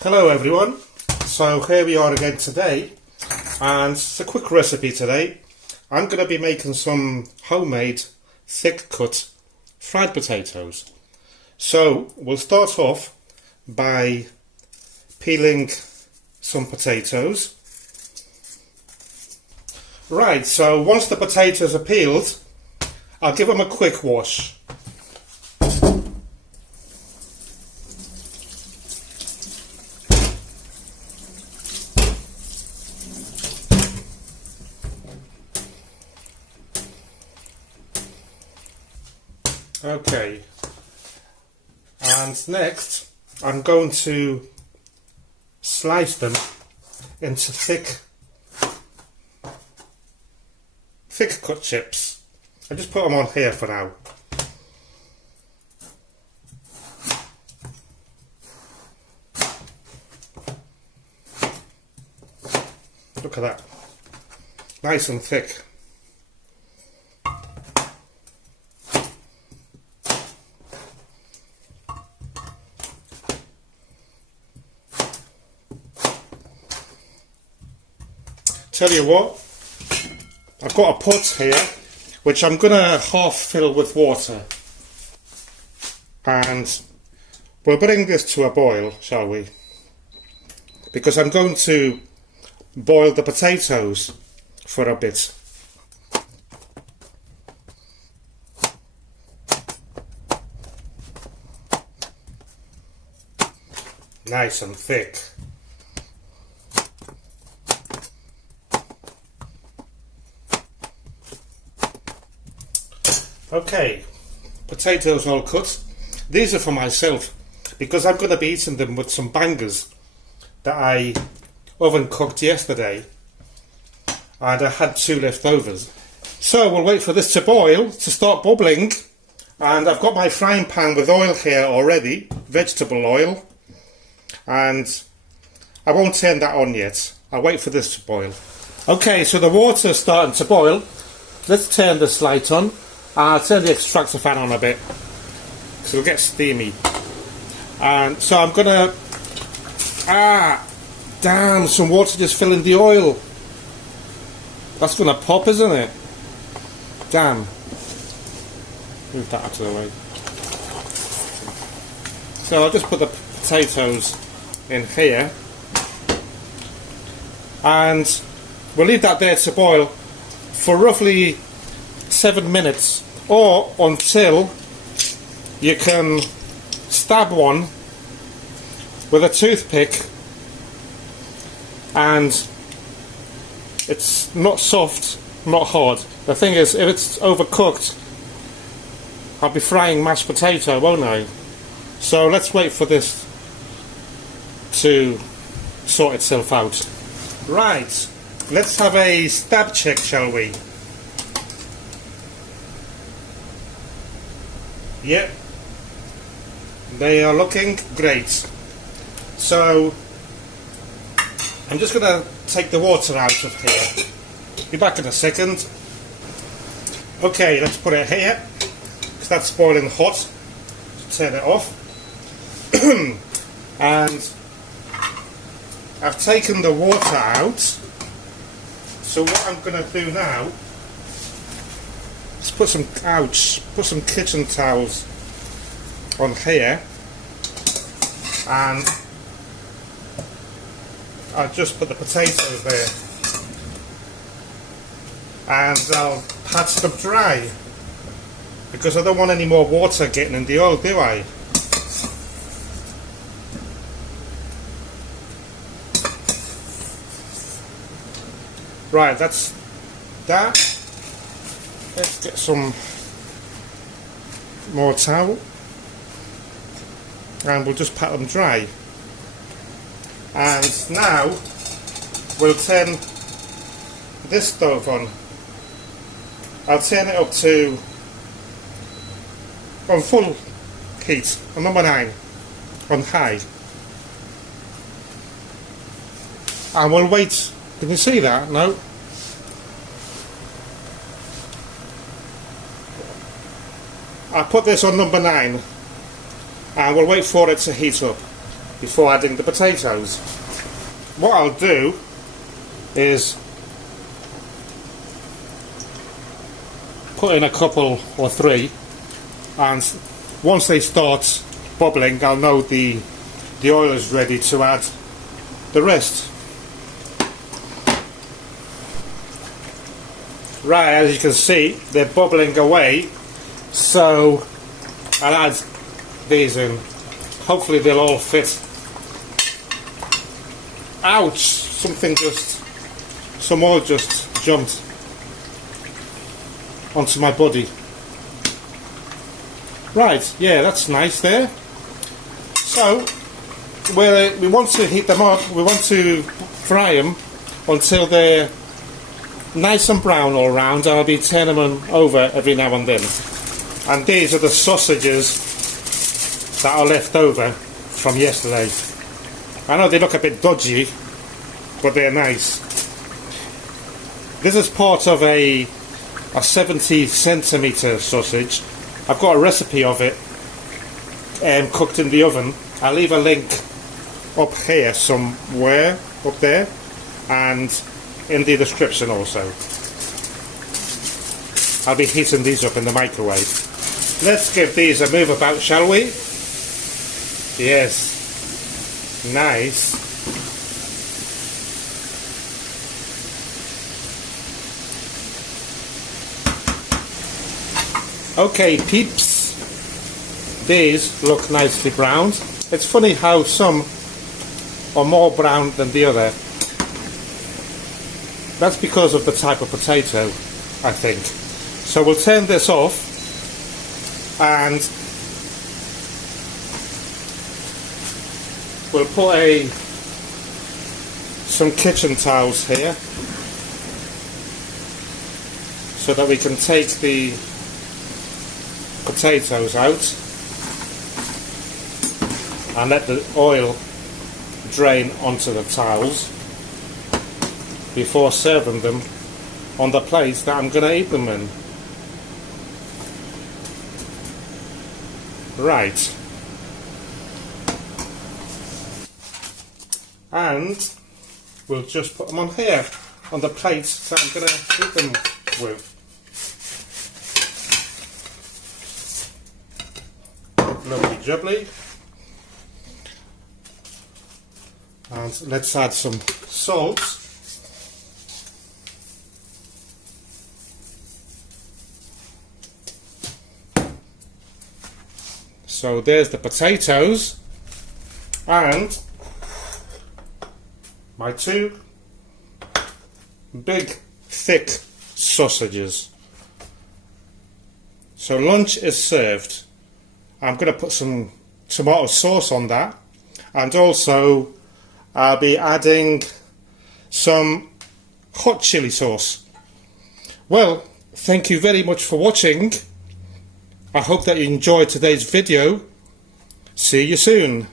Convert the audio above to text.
Hello everyone, so here we are again today, and it's a quick recipe today. I'm going to be making some homemade thick cut fried potatoes. So we'll start off by peeling some potatoes. Right, so once the potatoes are peeled, I'll give them a quick wash. Okay, and next I'm going to slice them into thick cut chips. I just put them on here for now. Look at that, nice and thick. Tell you what, I've got a pot here which I'm going to half fill with water, and we'll bring this to a boil, shall we? Because I'm going to boil the potatoes for a bit. Nice and thick. Okay, potatoes all cut. These are for myself because I'm going to be eating them with some bangers that I oven cooked yesterday, and I had 2 leftovers. So we'll wait for this to boil, to start bubbling, and I've got my frying pan with oil here already, vegetable oil, and I won't turn that on yet. I'll wait for this to boil. Okay, so the water's starting to boil. Let's turn this light on. I'll turn the extractor fan on a bit so it'll get steamy. And so I'm gonna... damn, some water just filling the oil. That's gonna pop, isn't it? Damn. Move that out of the way. So I'll just put the potatoes in here. And we'll leave that there to boil for roughly 7 minutes, or until you can stab one with a toothpick and it's not soft, not hard. The thing is, if it's overcooked, I'll be frying mashed potato, won't I? So let's wait for this to sort itself out. Right, let's have a stab check, shall we? Yep, they are looking great. So I'm just going to take the water out of here. Be back in a second. Okay, let's put it here because that's boiling hot. Turn it off. And I've taken the water out. So what I'm going to do now, put some kitchen towels on here, and I'll just put the potatoes there and I'll pat them dry because I don't want any more water getting in the oil, do I? Right, that's that. Let's get some more towel and we'll just pat them dry. And now we'll turn this stove on. I'll turn it up to on full heat, on number 9, on high. And we'll wait. Can you see that? No? I'll put this on number 9 and we'll wait for it to heat up. before adding the potatoes. What I'll do is put in a couple or three, and once they start bubbling, I'll know the oil is ready to add the rest. Right, as you can see, they're bubbling away, so I'll add these in. Hopefully they'll all fit. Ouch! Some oil just jumped onto my body. Right, yeah, that's nice there. So, we want to heat them up, we want to fry them until they're nice and brown all round. I'll be turning them over every now and then. And these are the sausages that are left over from yesterday. I know they look a bit dodgy, but they're nice. This is part of a 70 centimetre sausage. I've got a recipe of it cooked in the oven. I'll leave a link up here somewhere, up there, and in the description also. I'll be heating these up in the microwave. Let's give these a move about, shall we? Yes. Nice. Okay, peeps. These look nicely browned. It's funny how some are more brown than the other. That's because of the type of potato, I think. So we'll turn this off, and we'll put some kitchen towels here so that we can take the potatoes out and let the oil drain onto the towels before serving them on the plate that I'm going to eat them in. Right. And we'll just put them on here, on the plate that I'm going to eat them with. Lovely jubbly. And let's add some salt. So there's the potatoes and my two big thick sausages. So lunch is served. I'm going to put some tomato sauce on that, and also I'll be adding some hot chili sauce. Well, thank you very much for watching. I hope that you enjoyed today's video. See you soon.